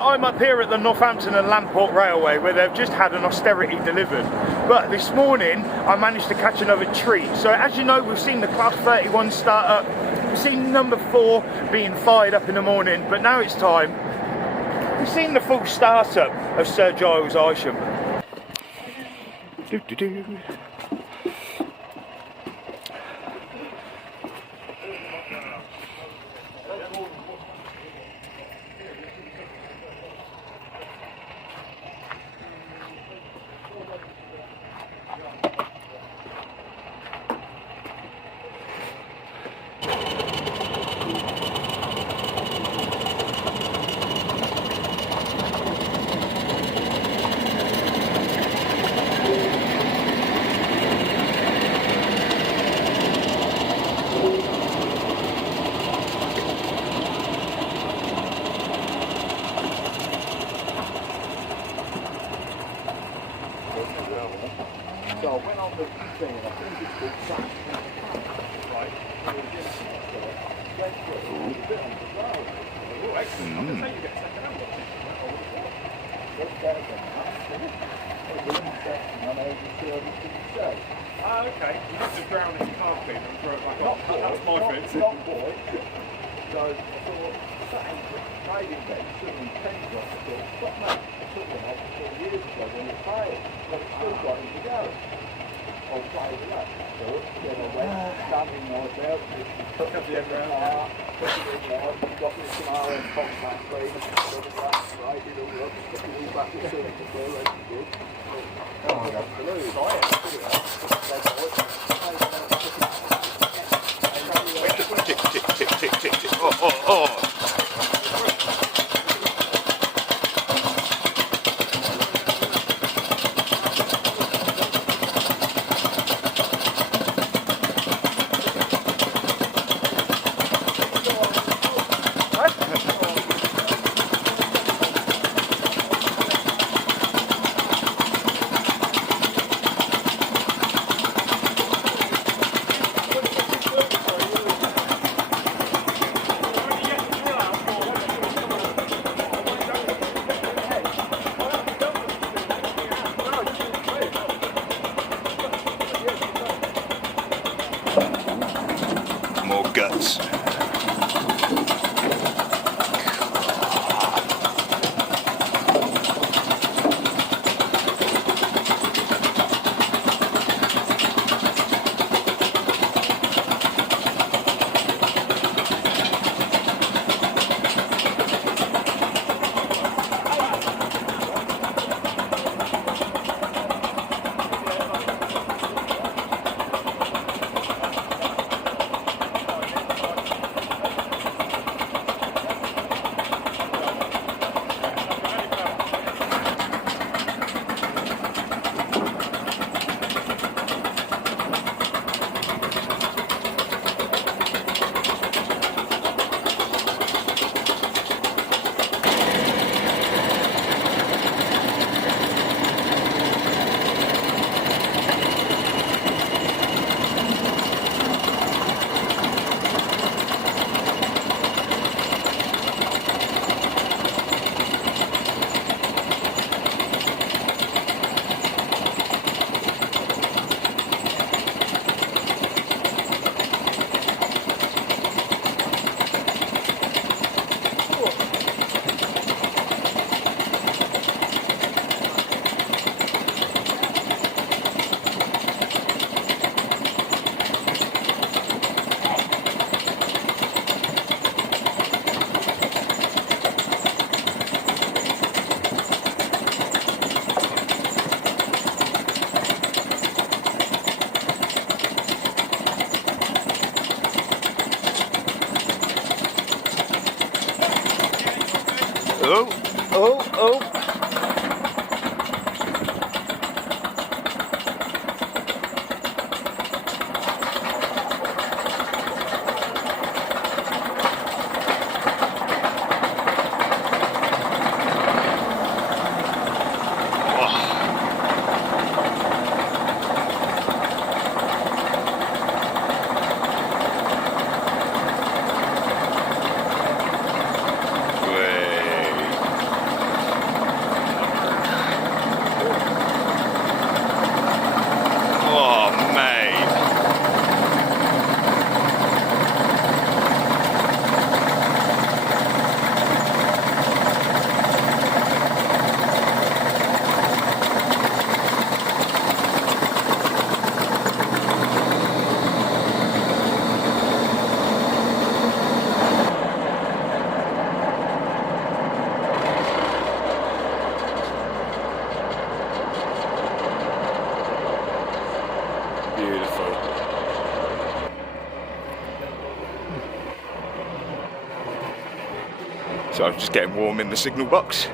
I'm up here at the Northampton Lamport Railway where they've just had an austerity delivered. But this morning I managed to catch another treat. So as you know, we've seen the Class 31 start up, we've seen number 4 being fired up in the morning, but now it's time. We've seen the full start-up of Sir Giles Isham. So I went on the thing, and I think it's called Sack. Right. Went through, a bit on the road. Oh, excellent. I'm going to say you get second hand. What's better than that? It's a little section on over service to the show. Ah, okay. You're not just drowning in car cleaner and throw it back on. That's my fence. Not boy. So I thought, that ain't trading day. Suddenly 10 drops. I thought, stop that. I took one off 4 years ago when it failed. But it's still got him to go. I'll play with that. So then I went, standing right there, took up the end round, took it in there, got me some RN compact clean, took it back, right, did all up, took it all back to service to do, as you did. Oh, I got to lose. I had to put it up. Tick, tick, tick, tick, tick, tick. Oh, oh, oh. More guts. Oh, oh, oh. So I'm just getting warm in the signal box.